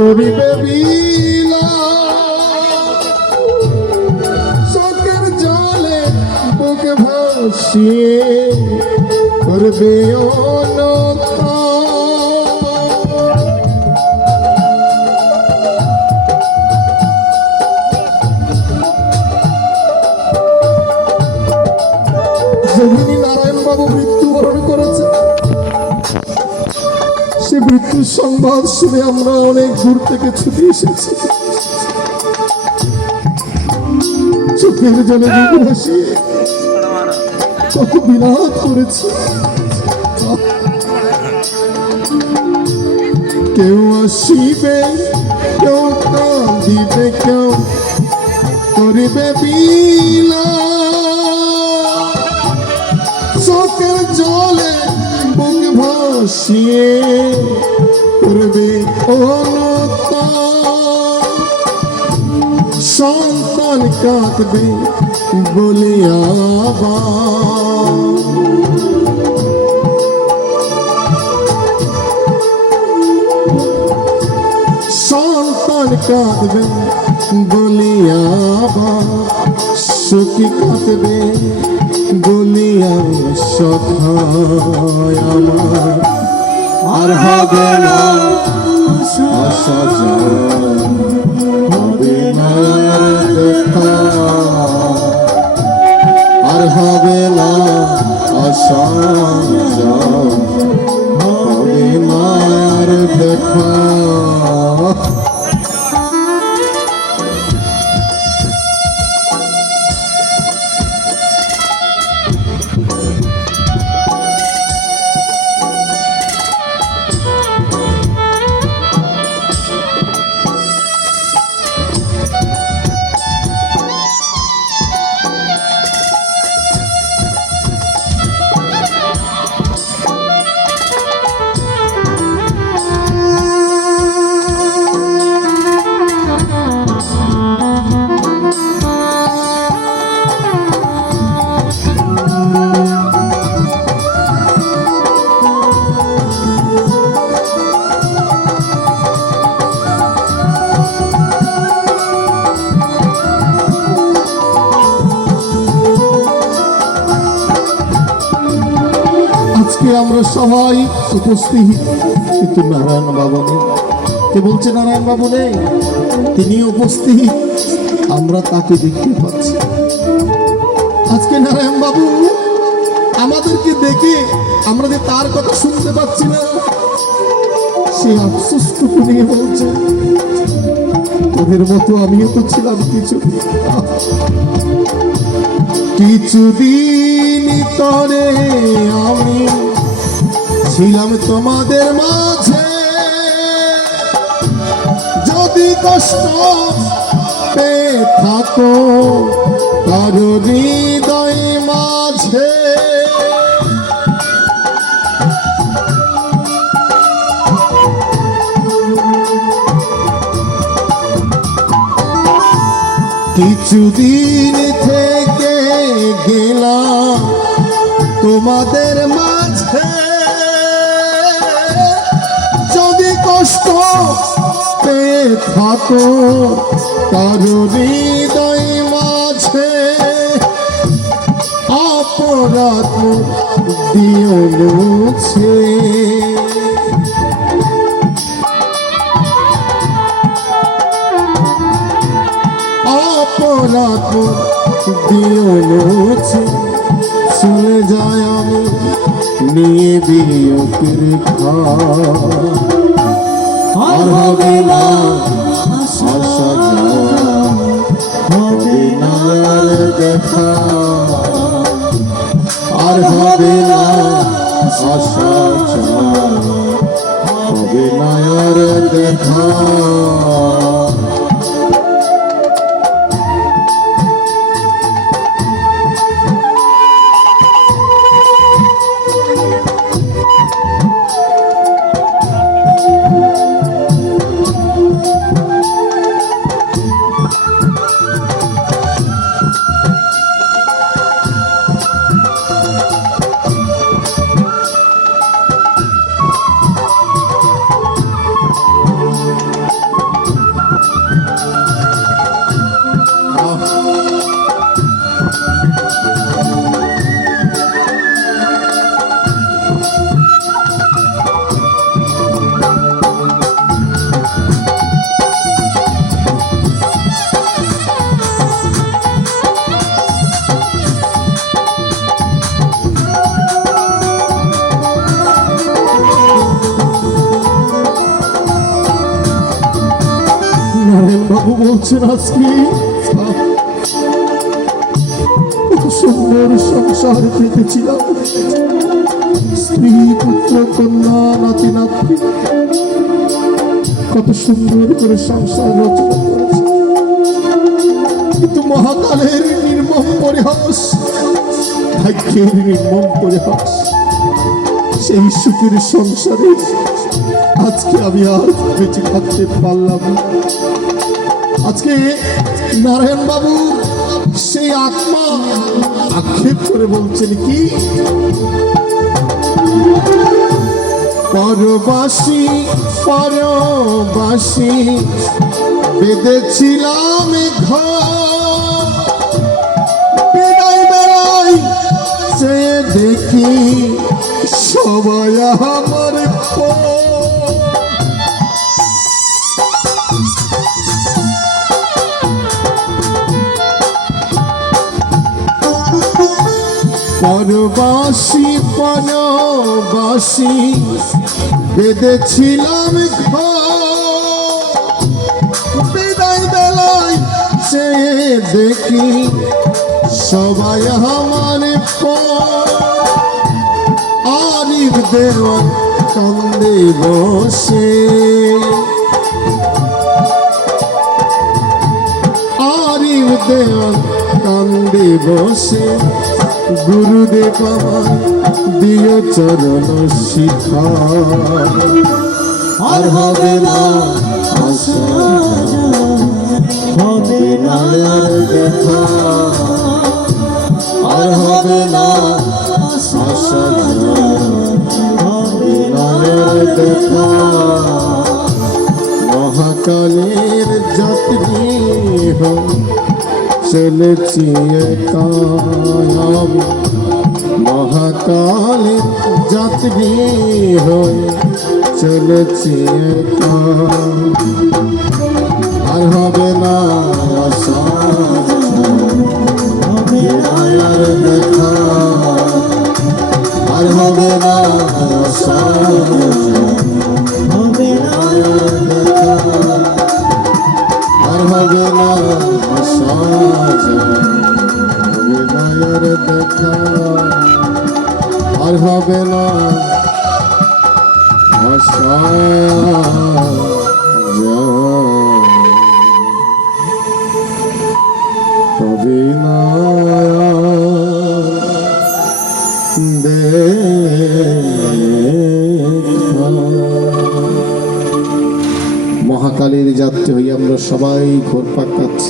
করিবে বিলা চোখের জলে বুকে ভাসিয়ে করবে অনতা মৃত্যুর সংবাদ শুনে আমরা অনেক দূর থেকে ছুটে এসেছি। চোখের বুক ভাসিয়ে কত বিলাপ করেছি। কেউ আসিবে, কেউ কাঁদিবে, কেউ করিবে বিলা চোখের জলে বুক ভাসিয়ে করবে অনতা সন্তান কাঁদবে বলে সন্তান কাঁদবে বলিয়া সুখী কাঁদবে বলিয়া সখায় আমার। আর হবে না আশা হবে না দেখা আর হবে না আশা হবে না দেখা আমরা সবাই উপস্থিত। কিন্তু নারায়ণ বাবু নেই। কে বলছে নারায়ণ বাবু নেই? তিনি উপস্থিত। আমরা তাকে দেখতে পাচ্ছি। আজকে নারায়ণ বাবু আমাদেরকে দেখে আমরা যে তার কথা শুনতে পাচ্ছি না, সে আফসোসটুকু নিয়ে বলছে, তোদের মতো আমিও তো ছিলাম কিছু কিছুদিন তরে আমি ছিলাম তোমাদের মাঝে। যদি কষ্ট পেয়ে থাকো, কারও হৃদয় মাঝে। কিছুদিন থেকে গেলাম তোমাদের মাঝে কষ্ট পেয়ে থাকো কারও হৃদয় মাঝে অপরাধ দিও মুছে। অপরাধ দিও মুছে, চলে যায় আমি নিয়ে বিয়োগের ঘর আর হবে না আশা যায় হবে না দেখা বাবু বলছেন আজকে সুন্দর সংসার পেতেছিলাম স্ত্রী, পুত্র, কন্যা, নাতি, নাতনি, কত সুন্দর করে সংসার রচনা করেছে। কিন্তু মহাকালের নির্মম পরিহাস, ভাগ্যের নির্মম পরিহাস, সেই সুখের সংসারে আজকে আমি আর বেঁচে থাকতে পারলাম না। আজকে নারায়ণ বাবু সেই আত্মা আক্ষেপ করে বলছেন কি? পরবাসী পরবাসী, বেঁধেছিলাম বিদায় বেড়াই সে দেখি সবাই আমার পরবাসী পরবাসী বেঁধেছিলাম বিদায় বেলায় সে দেখি সবাই আমার আরিফ দেওয়ান কান্দে বসে। আরিফ দেওয়ান কান্দে বসে। গুরুদেব দিয় চরণ শিখা। আর হবে না হবে না আর দেখা আর হবে না মহাকালের যাত্রী হন চলেছি মহাকালের যাত্রী হয়ে চলেছি আর হবে না দেখা আর হবে না হবে না হবে না আর দেখা আর হবে না আশা যাত্রী হয়ে আমরা সবাই ঘোর পাকাচ্ছি